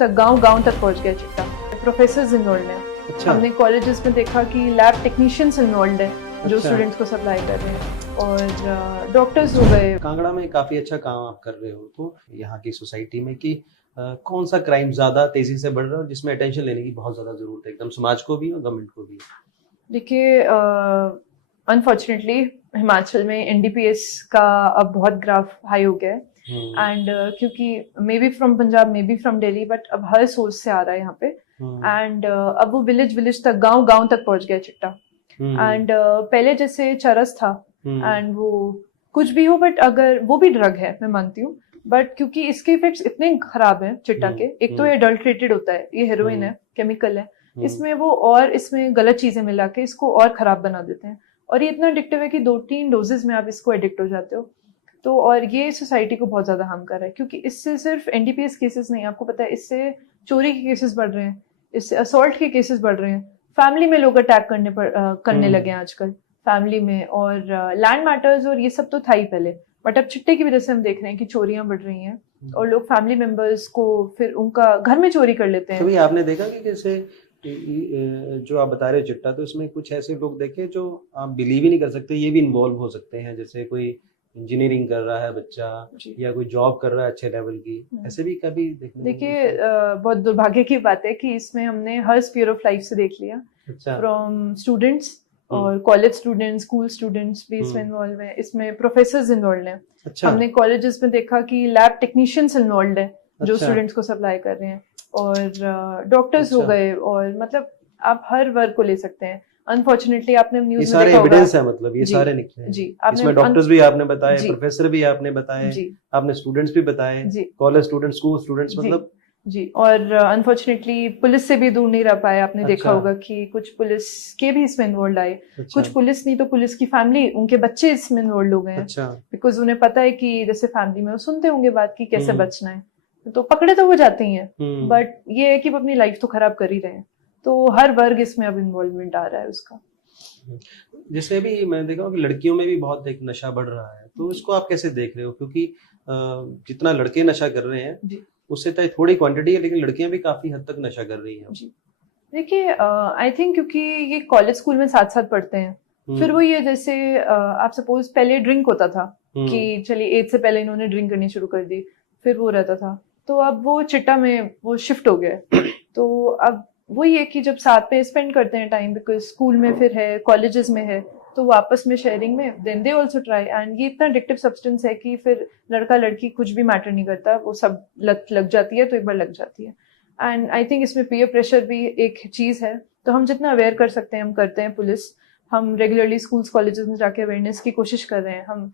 तक गांव गांव तक पहुंच गया चिट्टा। प्रोफेसर्स इन्वॉल्व हैं। अच्छा। हमने कॉलेजेस में देखा कि लैब टेक्नीशियंस इन्वॉल्व हैं जो अच्छा। स्टूडेंट्स को सप्लाई कर रहे हैं, और डॉक्टर्स हो गए। कांगड़ा में काफी अच्छा काम आप कर रहे हो, तो यहाँ की सोसाइटी में कि कौन सा क्राइम ज्यादा तेजी से बढ़ रहा है और जिसमें अटेंशन लेने की बहुत ज्यादा जरूरत है, एकदम समाज को भी और गवर्नमेंट को भी। देखिए, अनफॉर्चुनेटली हिमाचल में एनडीपीएस का अब बहुत ग्राफ हाई हो गया है। एंड क्योंकि may be from Punjab, may be from Delhi, but अब हर सोर्स से आ रहा है यहाँ पे। एंड अब वो विलेज विलेज तक, गांव गांव तक पहुंच गया चिट्टा। एंड पहले जैसे चरस था, एंड वो कुछ भी हो, बट अगर वो भी ड्रग है, मैं मानती हूँ, बट क्योंकि इसके इफेक्ट्स इतने खराब हैं चिट्टा के, एक तो ये अडल्ट्रेटेड होता है, ये हेरोइन है, केमिकल है इसमें वो, और इसमें गलत चीजें मिला के इसको और खराब बना देते हैं। और ये इतना एडिक्टिव है कि 2-3 डोजेस में आप इसको एडिक्ट हो जाते हो। तो और ये सोसाइटी को बहुत ज्यादा हार्म कर रहा है, क्योंकि इससे सिर्फ एनडीपीएस केसेस नहीं, आपको पता है इससे चोरी के केसेस बढ़ रहे हैं, इससे असॉल्ट के केसेस बढ़ रहे हैं, फैमिली में लोग अटैक करने लगे हैं आजकल फैमिली में, और लैंड मैटर्स और ये सब तो था ही पहले, बट अब चिट्टे की वजह से हम देख रहे हैं कि चोरियां बढ़ रही हैं और लोग फैमिली मेंबर्स को फिर उनका घर में चोरी कर लेते हैं। कभी आपने देखा कि कैसे जो आप बता रहे हो चिट्टा, तो इसमें कुछ ऐसे लोग देखे जो आप बिलीव ही नहीं कर सकते ये भी इन्वॉल्व हो सकते हैं, जैसे कोई इंजीनियरिंग कर रहा है बच्चा या कोई जॉब कर रहा है अच्छे लेवल की, ऐसे भी कभी देखने? देखिए, बहुत दुर्भाग्य की बात है कि इसमें हमने हर स्फीयर ऑफ लाइफ से देख लिया। अच्छा। फ्रॉम स्टूडेंट्स और कॉलेज स्टूडेंट्स, स्कूल स्टूडेंट्स भी इसमें इन्वॉल्व हैं, इसमें प्रोफेसर्स इन्वॉल्व हैं। अच्छा। हमने कॉलेजेस में देखा कि लैब टेक्नीशियंस इन्वॉल्व हैं जो अच्छा। स्टूडेंट्स को सप्लाई कर रहे हैं, और डॉक्टर्स हो अच्छा। गए, और मतलब आप हर वर्ग को ले सकते हैं। अनफॉर्चुनेटली आपने ये न्यूज में सारे देखा होगा। एविडेंस है, मतलब ये जी, सारे निकले हैं। जी, इसमें डॉक्टर्स भी आपने बताए, जी, प्रोफेसर भी आपने बताए, जी, आपने स्टूडेंट्स भी बताए, जी, कॉलेज स्टूडेंट्स, स्कूल स्टूडेंट्स, जी, मतलब। जी, और अनफॉर्चुनेटली पुलिस से भी दूर नहीं रह पाए। आपने देखा अच्छा। होगा कि कुछ पुलिस के भी इसमें इन्वॉल्व आए। अच्छा। कुछ पुलिस नहीं तो पुलिस की फैमिली, उनके बच्चे इसमें इन्वॉल्व हो गए हैं। अच्छा। बिकॉज उन्हें पता है कि जैसे फैमिली में वो सुनते होंगे बात की कैसे बचना है, तो पकड़े तो वो जाते ही हैं, बट ये है कि वो अपनी लाइफ तो खराब कर ही रहे हैं। तो हर वर्ग इसमें अब इन्वॉल्वमेंट आ रहा है उसका। जैसे अभी मैं देखा हूँ कि लड़कियों में भी बहुत एक नशा बढ़ रहा है, तो इसको आप कैसे देख रहे हो? क्योंकि जितना लड़के नशा कर रहे हैं जी, उससे तो थोड़ी क्वांटिटी है, लेकिन लड़कियां भी काफी हद तक नशा कर रही हैं। जी, देखिए, आई थिंक क्योंकि ये कॉलेज स्कूल में साथ साथ पढ़ते हैं, फिर वो ये जैसे आप सपोज पहले ड्रिंक होता था कि चलिए 8 से पहले इन्होंने ड्रिंक करनी शुरू कर दी, फिर वो रहता था, तो अब वो चिट्टा में वो शिफ्ट हो गया। तो अब वही है कि जब साथ में स्पेंड करते हैं टाइम, बिकॉज स्कूल में फिर है, कॉलेजेस में है, तो वो आपस में शेयरिंग में, then they also try, and ये इतना एडिक्टिव सब्सटेंस है कि फिर लड़का लड़की कुछ भी मैटर नहीं करता, वो सब लत लग जाती है तो एक बार लग जाती है। एंड आई थिंक इसमें पीयर प्रेशर भी एक चीज है, तो हम जितना अवेयर कर सकते हैं हम करते हैं। पुलिस, हम रेगुलरली स्कूल्स कॉलेजेस में जाके अवेयरनेस की कोशिश कर रहे हैं। हम